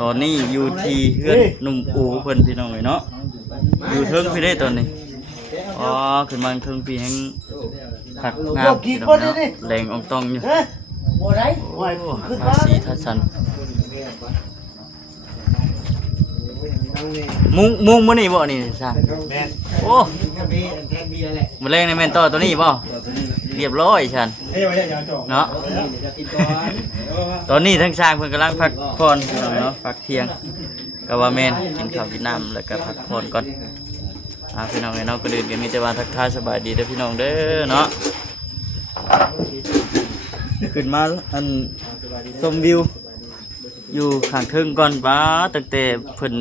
ตอนนี้อยู่ที่เฮือนหนุ่มอูเพิ่นพี่น้องเนาะอยู่เทิงพี่ได้ตอนนี้อ๋อขึ้นมาเทิงพี่แห่งผักงามพี่น้องเนาะแรงอองตองอยู่โอ้ทาสีทัดสันมุ้งมื้อนี้บ่นี่ซะโอ้มื้อแรงในแม่นต่อตัวนี้บ่เรียบร้อยฉันเนาะตอนนี้ทั้งช้างเพิ่นกำลังพักผ่อนเนาะพักเที่ยงก็ว่าแม่นกินข้าวกินน้ำแล้วก็พักผ่อนก่อนพี่น้องเนาะก็เดินกันมีแต่ว่าทักทายสบายดีเด้อพี่น้องเด้อเนาะขึ้นมาอันชมวิวอยู่ข้างเทิงก่อนป้าตั้งแต่เพิ่น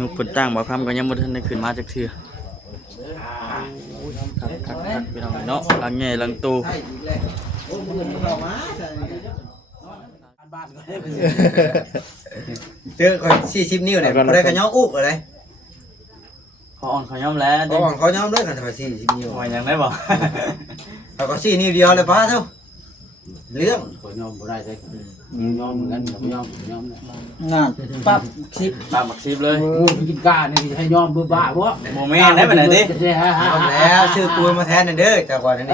ยุคเพิ่นตั้งบ่คำก็ยังบ่ทันได้ขึ้นมาจักเทื่อคักพี่น้องเนาะหลังใหญ่หลังโตเจอคน40 นิ้วเนี่ยบ่ได้ก็ย้ออุกอะไรเขาอ่อนเขาย่อมแล้ว เขาย้อมเลยกันแต่40 นิ้ว ว่ายังได้บ่เขาก็4นิ้วเดียวเลยป้าเท่าเรื่อง ขอยอมบ่ได้ใช่ยอมเหมือนกันยอมงานปั๊บซิปปั๊บมักซิปเลยงูกินกาเนี่ยให้ยอมเบื่อบ้าบ่โมเมนต์ได้ปานใดติยอมแล้วชื่อปูมาแทนนั่นเด้อจากก่อนนี่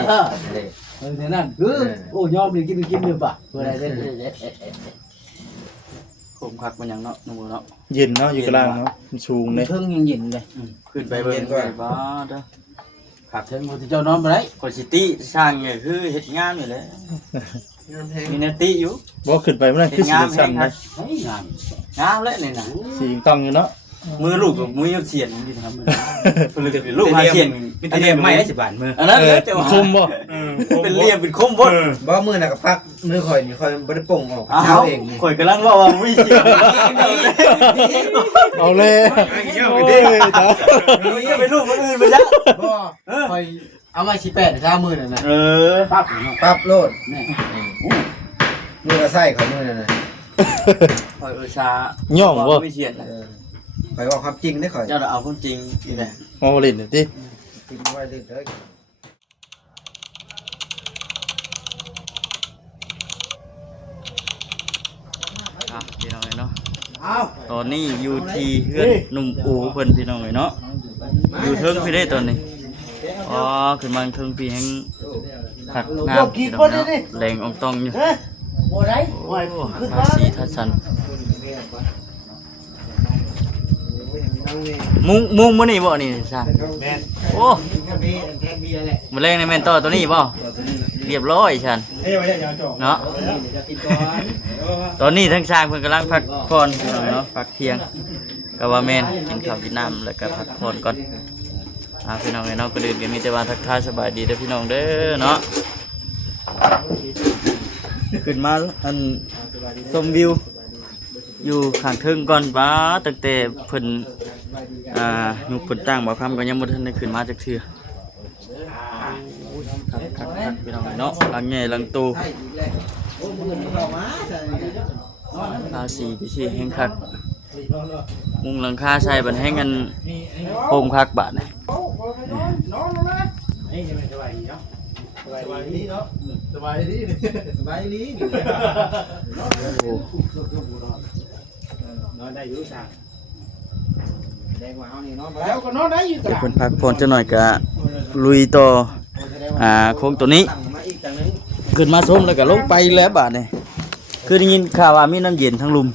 นั่นคือโอ้ยอมนี่กินเด้อป่ะเพื่ออะไรเด้คมคักมันยังเนาะนูเนาะเย็นเนาะอยู่กลางเนาะสูงเลยเพิ่งยังเย็นเลยขึ้นไปเบิ่งไปบ่เด้อขับเทิงบ่เจ้านอนบ่ได้คนสิติสร้างนี่คือเฮ็ดงานนี่แหละมีหน้าที่อยู่บ่ขึ้นไปมันคือสีสันนะงามแล้วนี่น่ะสีต้องอยู่เนาะมือลูกกับมือเสียนนี่ทำมื้อลูกหาเสียนอันนี้ไม่ได้10 บาทมืออันนั้นคมบ่เป็นเรียบเป็นคมบ่บ่มือน่ะก็พักมือข่อยนี่ข่อยบ่ได้ป่งออกเช้าเองนี่ข่อยกำลังว่ามีเสียนเอาเลยไปลูกคนอื่นไปจ้ะบ่ข่อยเอามา18 3มื้อนั่นน่ะปั๊บโลดนี่มือก็ใส่ข่อยมือนั่นน่ะข่อยชาย่องบ่มีเสียนข่อยว่าความจริงเด้อข่อยเจ้าเอาความจริงนี่แหละเอาเล่นติจริงไว้เด้อพี่น้องเนาะตอนนี้อยู่ที่เฮือนหนุ่มอูเพิ่นพี่น้องเนาะอยู่เทิงพี่ได้ตอนนี้อ๋อขึ้นมาเทิงพี่แห่งผักงามพี่น้องเนาะแรงอองตองอยู่โอ้ทาสีทัดสันมุ้งมื้อนี้บ่นี่ซะโอ้มื้อแรงในแม่นต่อตัวนี้บ่เรียบร้อยฉันเนาะตอนนี้ทั้งช้างเพิ่นกำลังพักผ่อนเนาะพักเที่ยงก็ว่าแม่นกินข้าวกินน้ำแล้วก็พักผ่อนก่อนพี่น้องเนาะก็เดินกันมีแต่ว่าทักทายสบายดีเด้อพี่น้องเด้อเนาะขึ้นมาอันชมวิวอยู่ข้างเทิงก่อนป้าตั้งแต่เพิ่นยุคเพิ่นตั้งบ่คำก็ยังบ่ทันได้ขึ้นมาจักเทื่อคักพี่น้องเนาะหลังใหญ่หลังโตสีพี่สิแห้งคักมุงหลังคาใส่บัดแห้งกันโฮมคักบาดนี่สบายดีนอนได้อยู่ซะแดงว่าเฮานี่นอนแล้วก็นอนได้อยู่ตลาดเพิ่นพักผ่อนจักหน่อยก็ลุยต่อโค้งตัวนี้ขึ้นมาส้มแล้วก็ลงไปแล้วบาดนี่คือได้ยินข่าวว่ามีน้ำเย็นทั้งลุม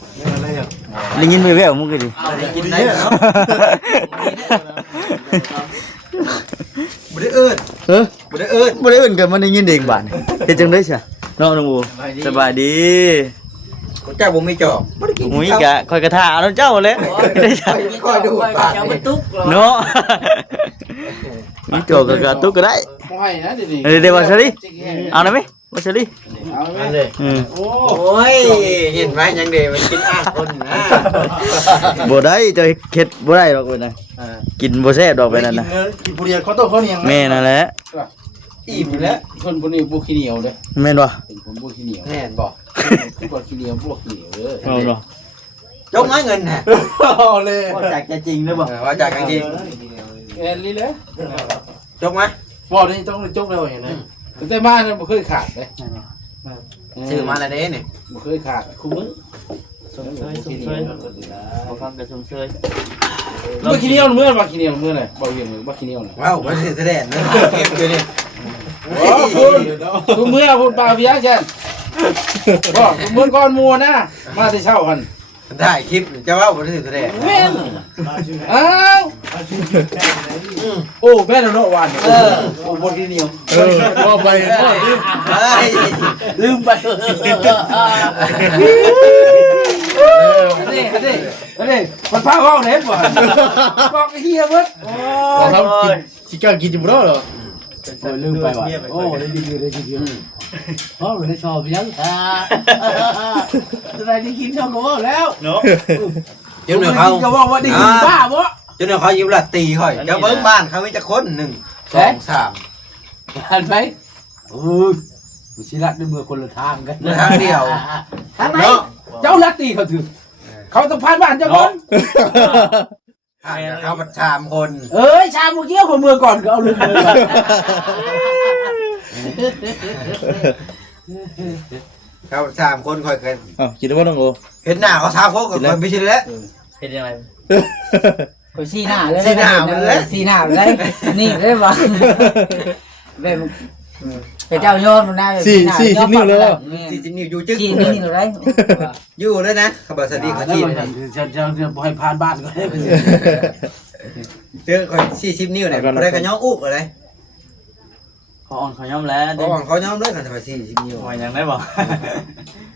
ได้ยินแว่วๆมึงก็ดิได้กินได้เนาะบ่ได้เอิ้นบ่ได้เอิ้นก็มันได้ยินเด็กบาดนี่เฮ็ดจังได๋ซะเนาะน้องโอสบายดีเจ้าบ่มีจอบบ่ได้กินมุ้ยกะคอยกระทาเอาเจ้าแหละคอยดูปากเนาะมีจอบก็ตุ๊กก็ได้บ่ให้นะเดี๋ยวเดี๋ยวว่าซะดิเอาได้มั้ยว่าซะดิเอาเลยโอ้ยเห็นไหมยังเด้มันกินอ้างคนนะบ่ได้จะเข็ดบ่ได้ดอกเว้ยนะกินบ่แซ่บดอกไปนั่นน่ะกินผู้เดียวเขาโตเขาเนี่ยแม่นั่นแหละอิ่มแล้วคนบ่นี่บ่ขี้เหนียวเด้แม่นบ่เป็นคนบ่ขี้เหนียวแม่นบ่คือบ่ขี้เหนียวบ่ขี้เหนียวเด้อเอาเนาะจกไม้เงินฮะเอาเลยว่าจากจะจริงหรือบ่ว่าจากจริงเอ็นลีเลยจกมั้ยบ่นี่ต้องจกแล้วอย่างนั้นแต่มาบ่เคยขาดเด้ซื้อมาแล้วเด้นี่บ่เคยขาดคู่มื้อ ขี้เหนียว บ่ฟังก็ชมเชย เมื่อขี้เหนียวเมื่อว่าขี้เหนียวเมื่อไหร่บ่เห็นว่าขี้เหนียวน่ะ ว้าวมันสิแสดงเนื้อเก็บอยู่นี่ โอ้คุณเมื่อคุณปลาเบียร์เช่นบ่เมื่อก่อนมัวนะมาแต่เช้าหัน ได้คลิปจะว่ามันสิแสดง แม่นอ้าวโอ้แม่นเนาะวันโอ้บ่ขี้เหนียว ว่าไปว่า ลืมไปนี่มันพาเว้าเน็ตบ่บอกไอ้เหี้ยเบิดโอ้ เขากินสิกล้ากินอยู่บ่เหรอ ลืมไปว่ะโอ้ได้ดีเพราะมันชอบยังอะไรที่กินชอบก็แล้ว เนาะ จนเขา ก็ว่าว่าได้กินบ้าบ่ จนเขายิ้มละตีค่อยจะเบิ้งบ้านเขามีจะคน1 2 3 ผ่านไปมันสิรัดด้วยมือคนละทางกัน ทางเดียว ทางไหนเจ้าลัดตีเขาถือเขาต้องผ่านบ้านเจ้าก่อน เขาประชามคน เอ้ยชาเมื่อกี้เอามือก่อนก็เอาลืมมือก่อน เขาประชามคนค่อยเคย อ้าวกินได้บ่น้องโอ เห็นหน้าเขาชามโคกกับคนไม่ใช่แล้ว เฮ็ดยังไง ไปซีหน้าเลย ซีหน้ามันเลย ซีหน้ามันเลยนี่เลยบ่แบบเป็นเจ้ายอดมันได้ 40 นิ้วเลย 40 นิ้วอยู่จึ๊ก ซีนี่เลย อยู่เลยนะเขาบอกสวัสดีเขา แล้ว จีน จะให้ผ่านบ้านก็ได้ เจอค่อย40 นิ้วเนี่ยบ่ได้ก็ย่ออุกอะไร เขาอ่อนเขายอมแล้ว เขาหวังเขาย่อมด้วยกันค่อย40 นิ้ว หอยยังได้บ่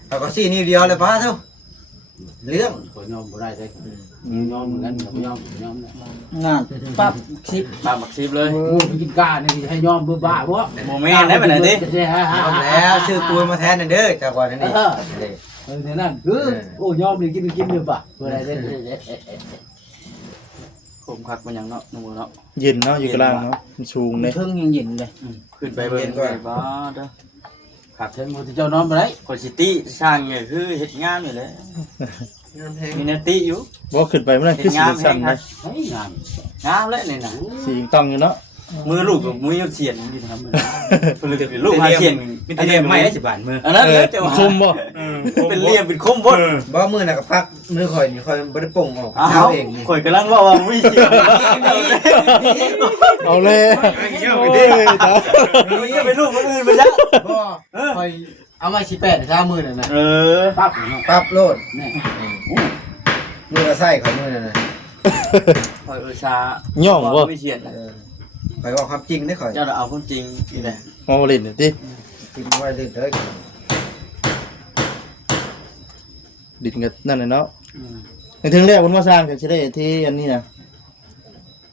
เขาก็4 นิ้วเดียวเลยป้าเท่าเรื่อง คนยอมบ่ได้เลยยอมเหมือนกันยอม งานปั๊บคลิป ปากบักซิบเลย โอ้ไปกินกาเนี่ยให้ยอมเบื่อบ้าบ่ โมเมนต์ได้ปานใดติ ยอมแล้วชื่อกูมาแทนนั่นเด้อจากวันนี้ นั่นคือโอ้ยอมเลยกินเบื่อบ้าเบื่ออะไรได้ ผมคักมันยังเนาะหนูเนาะ เย็นเนาะอยู่กลางเนาะมันสูงเลย เพิ่งยังเย็นเลย ขึ้นไปเบิ่งไปบ้าเด้อ ขาดเทิงมันเจ้านอนบ่ได้ คนสิติสร้างเนี่ยคือเฮ็ดงามนี่แหละมีแนวติอยู่ บ่ขึ้นไปมันคือสิสั่นเลย เฮ้ยงาน งามแล้วนี่น่ะ สีต้องอยู่เนาะ มือลูกกับมือเสียนนี่ทำมันเพิ่นเลยเป็นลูกหาเสียนอันนี้ไม่ได้สิบาทมืออันนั้นเด้อจะว่า คมบ่ เป็นเหลี่ยมเป็นคมบ่ บ่มือน่ะก็พักมือข่อยนี่ข่อยบ่ได้ป่งออก อ้า เท้าว เองนี่ ข่อยกำลังว่ามีเสียน เอาเลย โอ้ยจะเป็นลูกคนอื่นไปจ้ะ บ่ข่อยเอามา18 3มื้อนั่นน่ะ ปั๊บ ปั๊บโลด แม่ มือละไส้ข่อยมือนั่นน่ะ ข่อยชา ย่องบ่ มีเสียน ข่อยว่าความจริงเด้อข่อย เจ้าเอาคนจริงนี่แหละ มาบ่เล่นติ จริงไว้เด้อเด้อ ดินกันนั่นน่ะเนาะถึงแล้วมันมาสร้างกันสิได้ที่อันนี้น่ะ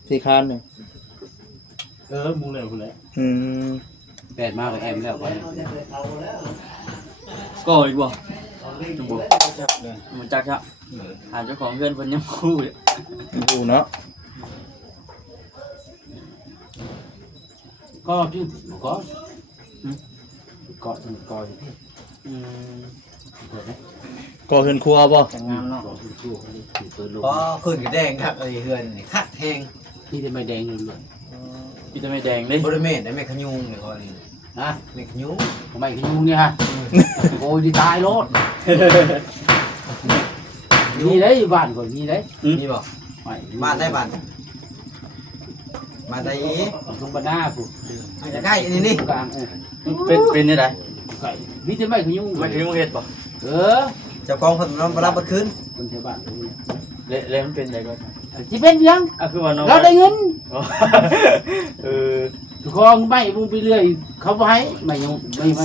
ที่คานนี่ มึงเลยคุณเลย อืม แปดมากกับแอมแล้วไป ก็อีกบ่จุบมันจักครับหาเจ้าของเงินเพิ่นยังคู่อยู่ อยู่เนาะ ก็ชื่อก็ก็ อืม ก่อเฮือนครัวบ่ จังงามเนาะ บ่ขึ้นก็แดงคักเอ้ยเฮือนนี่คักแฮง ที่จะไม่แดงเลย พี่จะไม่แดงเด้ บ่ได้แม่นได้แม่ขยุงนี่ข่อยนี่ นะ แม่ขยุง ทำไมขยุงเนี่ยฮะโอ้ยดีตายรถมีได้อยู่บ้านก่อนมีได้ มีบ่ ไม่ บ้านได้บ้านบ้านได้อี ตรงบ้านหน้าปุ๊บ ใกล้นี่นี่ กลาง เป็นได้ได ไก่มีแต่ไม่ขยุง มันคือเฮ็ดบ่ เจ้าของเพิ่นนอนบ่รับบ่คืน คนแถวบ้าน แล้วมันเป็นได้ก็ ที่เป็นยัง อ่ะคือว่าน้อง เราได้เงิน เออ คองไม่มึงไปเรื่อยเขาไปไม่ยง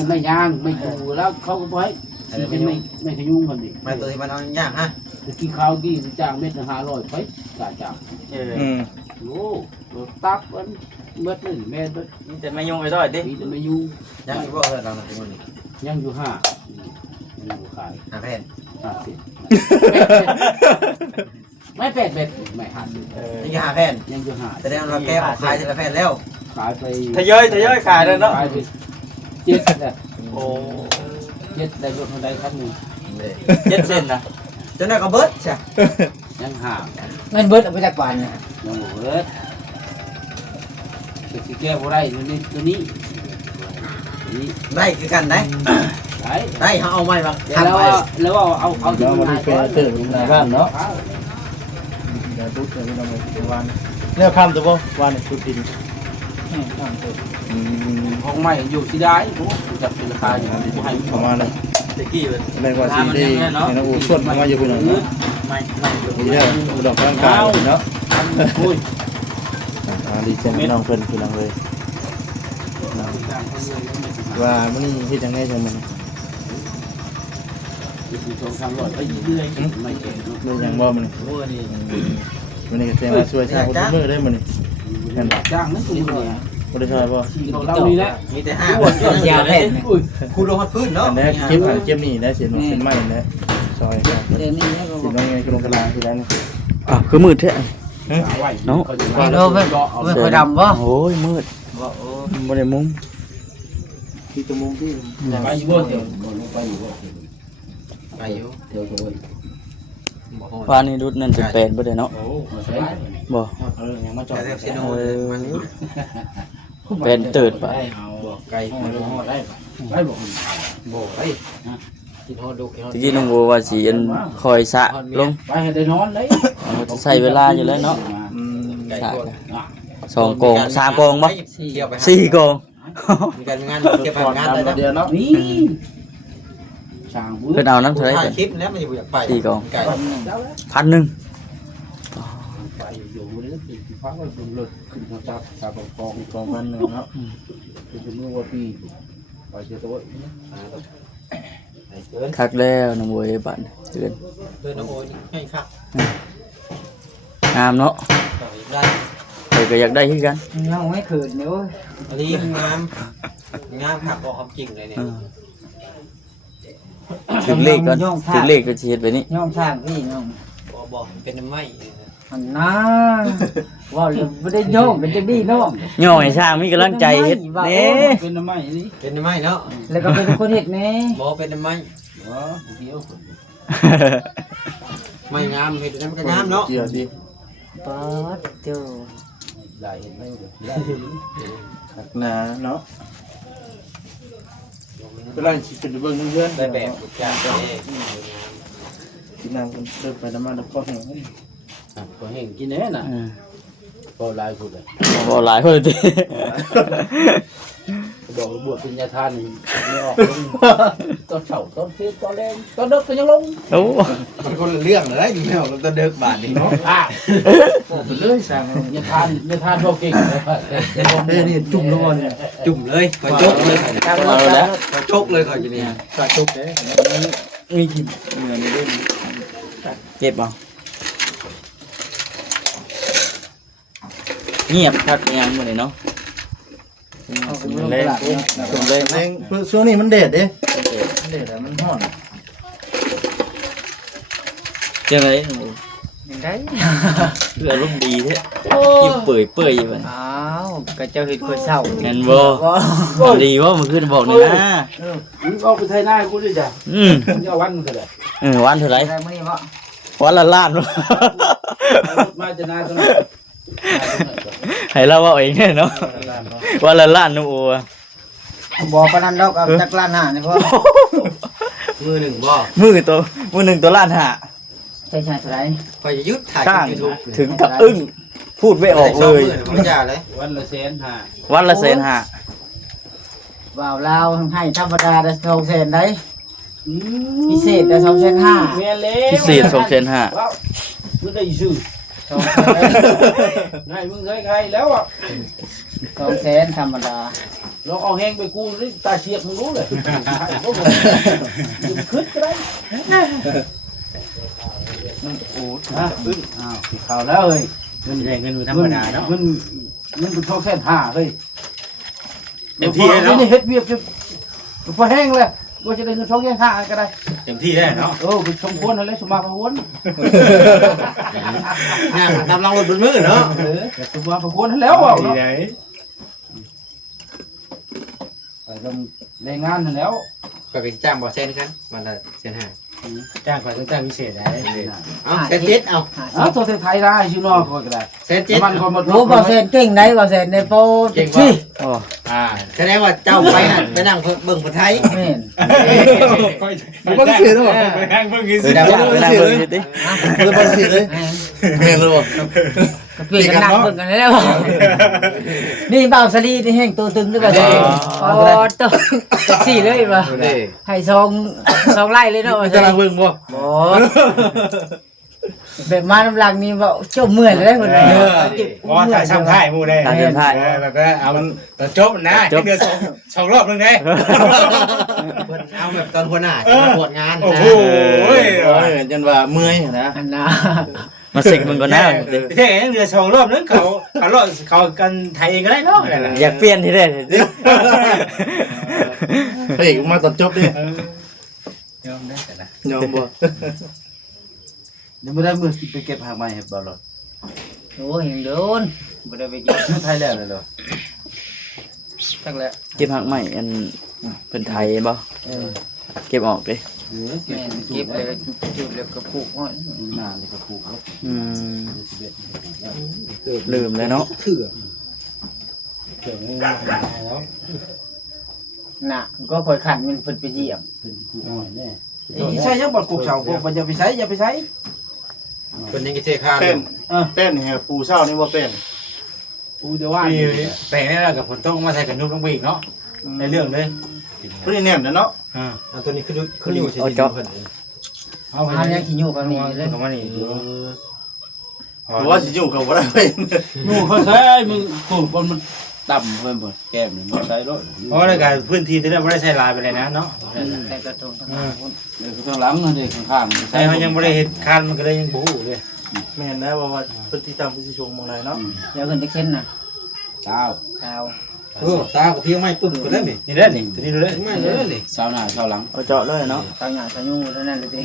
ไม่ย่างไม่อยู่แล้วเขาก็ไปไม่ขยุงคนดิ มาตัวที่มันเอายากฮะ กี่ข้าวกี่จ้างเม็ด500ไปจ้าง เออ อืม โอ้รถตับมันเบิดนี่แม่เบิด นี่แต่ไม่ยุ่งไปด้อยติ มีแต่ไม่อยู่ ยังอยู่บ่เฮือนเราน่ะมื้อนี้ ยังอยู่5ยังอยู่ขาย หาแผ่น 50ไม่8เบ็ดไม่50 ยังอยู่หาแผ่น ยังอยู่5 แสดงว่าแกออกขายทีละแผ่นแล้ว ขายไป ทยอยขายแล้วเนาะ ขายไป7แล้ว โอ้ 7ได้รถเท่าใดครับนี่ 7เซนนะ จนได้ก็เบิดจ้ะ ยัง5 เงินเบิดเอาไปจากบ้านเนี่ย ยังบ่เบิดสิแก้บ่ได้ตัวนี้นี่ ได้คือกันได้ ได้เขาเอาไม้มา แล้วแล้วเอาที่ เนาะ มัน มา หา ที่ ย เป็นเติร์นในบ้านเนาะเดี๋ยวทุกเดี๋ยวเราไปวันเนี่ยคำตัวบ่วันนี้ทุกทีอืม ของใหม่อยู่ที่ได้กูจับราคาอย่างนั้นกูให้ ประมาณนั้น ตะกี้มัน แรงกว่าสิ่งที่ในน้องอูส่วนมาอยู่พี่น้องเนาะ ไม่ ดีเด้อดอกร่างกายเนาะ อุ้ย ดีใจพี่น้องเพิ่นพี่น้องเลยว่ามื้อนี้เฮ็ดจังได๋จังมัน อยู่ตรงทางรถไปเรื่อยๆไม่เก่ง เลยยังบ่มื้อนี้ โอ้นี่ มื้อนี้ก็แจ้งว่าช่วยชาวคนมื้อได้มื้อนี้เห็นบ่ จ้างนั่นคือเนี่ย บ่ได้ช่วยบ่ เรานี่แหละ มีแต่ ปวดยาวแผ่น อุ้ย คูลงมาพื้นเนาะ อันนี้เก็บหันเก็บนี่ได้เสียนเป็นไม้นะซอยกัน เดี๋ยวนี้แล้วก็ สิน้องไงก็ลงกระลาที่แล้วนี่ อ่ะคือมืดแท้ เนาะ ไม่รู้ไม่เคยดำบ่ โอ้ยมืดบ่ได้มุม ที่ตะมุงที่ ไปอยู่บ่เดี๋ยวไปอยู่บ่ ไปอยู่ เดี๋ยวโดย วานนี้รุดนั่นเป็น8บ่ได้เนาะ โอ้มาใช้ บ่ ยังมาจอ แต่ ด เทพซิโนมัน เป็นตื่นปะ บอกไก่ไม่รู้ได้ไปบอกบอกไป กินฮอดดูกินฮอด ตะกี้น้องโบว่าสิอันคอยสะลง ไปให้ได้นอนเลย มันจะใช้เวลาอยู่แล้วเนาะ ไก่ สะ โคตร 2โกง3โกงบ่ เที่ยวไป 4โกง มีการงานเก็บงานได้ เดียวเนาะ นี่ช่างบุญ เพิ่นเอาน้ำเท่าไหร่ ถ่าย กัน คลิปแล้วมันอยู่อยากไปไก่ 1,000 ไปอยู่นี่ตีฟ้าก็เป็นรถขึ้นมาจับจับกอง กองพันหนึ่งเนาะ เป็นมือว่าปีไปเจอตัว คักแล้วน้องโบยบัดเดือน เดินโอ้ยให้ครับ งามเนาะ ได้ เพิ่นก็อยากได้คือกัน ยังไม่คืนเดี๋ยว อันนี้งามผักบอกความจริงเลยเนี่ย ถึงเลขก่อนถึงเลขก็สิเฮ็ดไปนี่ ย่อมสร้างพี่ย่อม บอกเป็นไม้ มันนะว่าเลยไม่ได้ย่อมเป็นจะดีน้อง ย่อให้ช่างมีกำลังใจเฮ็ดนี่ เป็นน้ำไม้นี่ เป็นไม้เนาะ แล้วก็เป็นคนเห็ดนี่ บอกเป็นไม้ อ๋อเดียว ไม่งามเห็นแล้วมันก็งามเนาะ เจียวดิ ป๊อดเจ้า ได้เห็นไหมได้ หนาเนาะเวลาสิเป็นเบิ่งเพื่อน ได้แบบทุกอย่างเลย กินน้ำกันเดินไปน้ำมันแล้วก็แห้ง ก็เห็นกินแน่น่ะก็ลายพูดเลย บ่หลายเพิ่นติ บอกบวชเป็นยาทานไม่ออกตอนเช้าตอนเที่ยงตอนแรงตอนดึกก็ยังลง โอ้ มันคนละเรื่องเลยดีแล้วเราจะเดิกบาทนี่เนาะ ไปเลยสั่ง ยาทานพวกเก่ง เฮ้ยนี่จุ่มลงมาเนี่ย จุ่มเลยคอยจกเลย เอาแล้ว คอยจกเลยคอยอยู่นี่ กระจกเด้ มีกินเงินนี่ด้วยเก็บเอาเงียบคักยังมื้อนี้เนาะ แรงจุ่มแรงแรงช่วงนี้มันเด็ดเด้เด็ดมันห่อน จังได๋ ยังไง คืออารมณ์ดีแท้ยิ้มเปื่อยๆอยู่บัด อ้าวก็เจ้าเห็ดคนเศร้า แม่นบ่ดีว่ามันขึ้นบอกนี่นะ มึงเอาไปไทยหน้ากูดิจ้ะ อืม มึงจะวันก็ได้ วันเท่าไหร่ ได้มื้อนี้บ่ วันละล้านบ่ มาจะนาตรงนั้น ให้เราเอาเองเนี่ยเนาะวันละล้านนูโอ บ่ปานนั้นดอกเอาจักล้านห้านี่พ่อ มือหนึ่งบ่ มื้อตัวมื้อหนึงตัวล้านห้า ใช่ใช่เท่าไหร่ คอยจะยึดถ่าย ข้าง ยูทูบ ถึงกับอึ้งพูดไม่ออกเลย ไม่จ่าเลย วันละ150,000 วันละแสนห้า ว่าวลาวให้ธรรมดาได้200,000ได้พิเศษได้2,500 แม่เล่ พิเศษ2แสนห้า ว้าวมึงได้ชื่อไงมึงไงแล้วอ่ะ 200,000ธรรมดา ลองเอาแห้งไปกูนี่ตาเชียกมึงรู้เลยขึ้นก็ได้โอ้ฮะอ้าวข่าวแล้วเฮ้ย เงินได้เงินธรรมดาเนาะ มันเป็นช่องแค่5เฮ้ย เต็มที่เลยเนาะ ไม่ได้เฮ็ดเวียกจนพอแห้งเลยก็จะได้เงินช่องแค่5ก็ได้ เต็มที่ได้เนาะ โอ้เป็นชมควรอะไรสมาพวน งานนำรางวัลบนมือเนาะ แต่สมาพวนแล้วอ่ะเนาะไปลงแรงงานแล้ว ก็ไปจ้างบ่อเซนครับมันละเซนห้า จ้างข่อยต้องจ้างพิเศษได้ เอาเซนติสเอา เอาตัวไทยได้ชื่อนอกก็ได้ เซนติส มันก็หมด โอ้บ่เซนเก่งไหนบ่เซนในโปรเจ็กซี่ โอ้ แสดงว่าเจ้าไปน่ะไปนั่งเบิ่งคนไทย แม่น บ่ได้ซื้อหรอกไปนั่งเบิ่งกินซื้อ ไปนั่งเบิ่งดิ บ่ได้ซื้อเลย แม่น แม่นเลยบ่ ก็เปลี่ยนกันนั่งเบิ่งกันแล้วนี่บ่าวสลีนี่แห่งตัวตึงด้วยบ่เซนโอ้ตัวเจ็กซี่เลยบ่ให้ซองไล่เลยเนาะ จะนั่งเบิ่งบ่ บ่แบบมาน้ำหลังนี่บ่จมเมื่อยเลยเพิ่น ว่าถ่ายซ้ำท้ายหมู่ได้ ตาเดินท้าย แบบว่าเอามันตอนจบนะเดือน2รอบนึงได้ เพิ่นเอาแบบตอนหัวหน้าสิมาปวดงาน โอ้โหจนว่าเมื่อยนะ อันน่ะ มาเซ็กมึงก่อนนะ แค่เดือน2รอบนึงเขากันไทยเองก็ได้เนาะ อยากเปลี่ยนที่ได้ พระเอกมาตอนจบดิยอมได้แต่นะยอมบ่เดี๋ยวไม่ได้มือไปเก็บผักใหม่ให้บ่หรอ โอ้ยยังโดนบ่ได้ไปกิน ไทยแล้วเลยเหรอ จักแล้ว เก็บหักใหม่อันเป็นไทยบ่เก็บออกดิ แม่นเก็บเลยจุดแล้วก็ผูกห้อย นานนี่ก็ผูกแล้ว อืมลืมเลยเนาะ เถื่อ เกิดไม่ได้แล้ว น่ะก็ค่อยขันมันเพิ่นไปเยี่ยม เป็นผูกหน่อยแน่ ใช่ยังบ่กุกเสาบ่อย่าไปใช้อย่าไปใช้ เพิ่นยังกิเทคาน เป็นนี่ฮะปูเศร้านี่ว่าเป็น อูเดี๋ยวว่า แปลงนี่แหละกับผลต้องมาใส่กันนุ่มลงไปอีกเนาะในเรื่องเลยผู้นี้เนี่ยเนาะ อันตัวนี้คืออยู่เฉยๆเพิ่น เอา หายังขี้อยู่กันนี่เลย กับมันนี่หรือว่าสิอยู่กับบ่ได้เป็น หนูเขาใช้มึงตูดคนมันต่ำเพิ่นบ่แก้มนี่มันใช้รถ เพราะในการพื้นที่ที่เราไม่ได้ใช้ลายไปเลยนะเนาะ แต่กระทงทั้งหมด เดี๋ยวข้างหลังนี่ข้างๆ ใช่เขายังไม่ได้เห็นคันมันก็เลยยังบู๊เลยแม่นนะว่าพื้นที่ตามพื้นที่ชงมองไหนเนาะ เดี๋ยวเพิ่นจะเข็นน่ะ เช้า เช้า โอ้ตาก็เพียงไม่ปึ้งก็ได้นี่ นี่เด้อนี่ตัวนี้ดูเด้อ ไม่เลยนี่ เช้าหน้าเช้าหลัง เอาเจาะเลยเนาะ เช้าหน้าเช้ายูเท่านั้นเลยเด้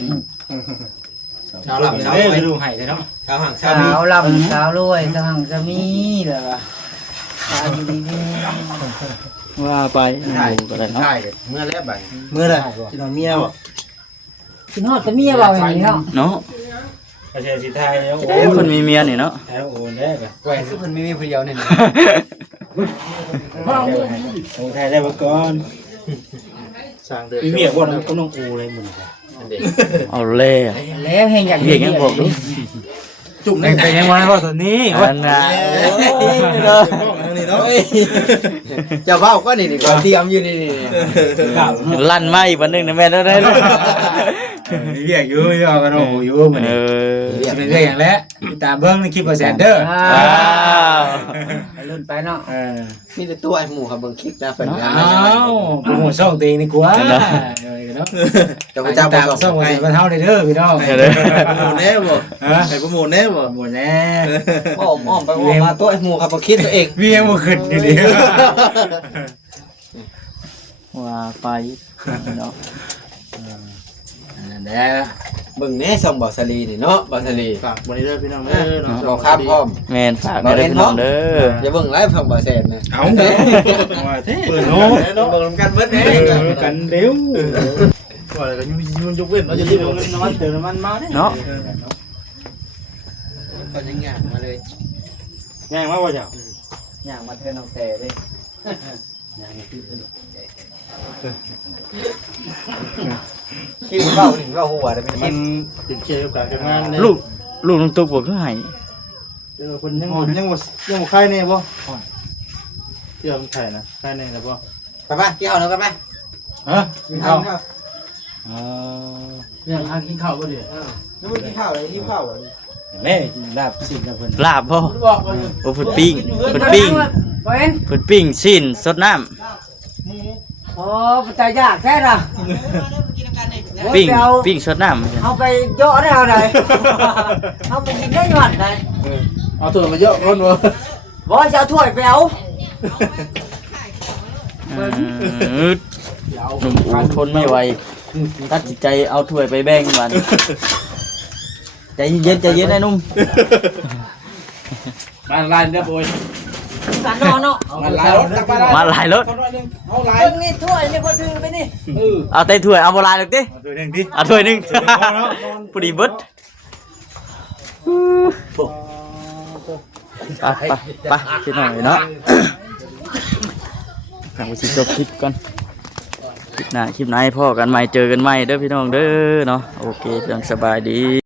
ชาวหลับชาว เด้อ ไป ดูไห้เลยเนาะ ชาวห่างชา เช้าว นี้ ลำเช้ารวยเช้าหังเช้ามีเด้อเช้าอยู่ดี ว่าไปดูก็ได้เนาะ ใช่เมื่อแล้วบัด เมื่อไรที่นอนเมียบ่ ๆกินฮอดแต่เมียเว้าอย่างนี้เนาะ เนาะ ประชาชนไทยแล้ว เอ้ยคนมีเมียนี่เนาะ แล้วโอนได้แบบแหวน คือเพิ่นไม่มีผู้เดียวนี่ โอนไทยได้มาก่อนสร้างเดือดมีเมียบ่ก็น้องโอเลยมึง เอาเล่ แล้วแห่งอยาก เรียกยังบอกดู จุ่มแต่ยังมาว่าตัวนี้ อันน่ะ นี่เนาะจะเว้าก็นี่ก็เตรียมอยู่นี่ ลั่นมาอีกวันนึงนะแม่ได้เลย เรียกอยู่ย่อกันโอ้อยู่เหมือน เอ นี้ อ จะเป็นเรื่องอย่างแล้วตามเบิ้งในคลิปแซนเดอร์ อ้าว รุ่นไปเนาะ มีแต่ตัวไอ้หมูครับเบิ่งคลิปนะเพิ่น อ้าวโปรโมชั่นตัวเองนี่กว่าเนาะ เจ้าพระเจ้าบ่ ตาม ส่ ส่ ง ง ให้ มาเท่าเด้อพี่น้อง เดี๋ยวเลย หมูแน่บ่ ใส่โปรโมทแน่บ่หมดแล้ว อ้อมไปอ้อมมาตัวไอ้หมูครับบ่คิดตัวเอง เวียงบ่ขึ้นดิ ว่าไปเนาะ นั่นแหละ เบิ่งแน่ส่งบ่สลีนี่เนาะบ่สลี ฝากวันนี้เด้อพี่น้องเด้อน้อง บ่ข้ามพร้อม แม่นฝากแม่ได้พี่น้องเด้อ อย่าเบิ่งไลฟ์ฟังบ่แซนนะ เอาเด้อว่าเท่เปิดโน้ เบิ่งกันเบิดเด้ กันเดี๋ยวว่าอะไรกันยุ่งยกเว้นเราจะรีบเอาเงินน้ำมันเติมน้ำมันมาเนี่ย เนาะ ก็ยังงานมาเลย ง่ายมากว่าเจ้า อย่างมาเทือนเอาแต่ดิ คิดเว้าถึงเว้าหัวได้เป็นคลิ มัน ป ติดเชื้อกับการทำงาน ลูกน้องตุ๊กบ่คือให้ คนยังใครเนี่ยบ่เที่ยวมันไข่นะใครเนี่ยนะบ่ ไปป่ะกินข้าวแล้วกันป่ะ ฮะ กินข้าว เรื่องทางกินข้าวบ่ดิ แล้วมึงกินข้าวอะไรหิวข้าว แม่ลาบสินะเพิ่น ลาบบ่ บอกว่า โอ้เพิ่นปิ้งเพิ่นปิ้ง เว้น เพิ่นปิ้งชิ้นสดน้ำ โอ้ตายากแท้ล่ะ ปิ้งสดน้ำ เอาไปเยอะได้เอาได้เอาไปกินได้หวัดได้ เอาตัวมาเยอะคนบ่ บ่จะเอาถ้วยไปเอา หนุ่มอูทนไม่ไหวตัดสินใจเอาถ้วยไปแบ่งมันใจเย็นไอ้นุ่ม ร้านเด้อโบย สันเนาะ มาหลายรถ เอาหลาย เบิ่งนี่ถ้วยนี่พอถือไปนี่ เอาเต้ถ้วยเอาโบราณเลยดิ ตัวนึงดิ เอาถ้วยหนึงพอดีเบิดไปคิดหน่อยเนาะทางไปสิจบคลิปก่อนคลิปหน้าคลิปไหนพ่อกันใหม่เจอกันใหม่เด้อพี่น้องเด้อเนาะโอเคเพียงสบายดี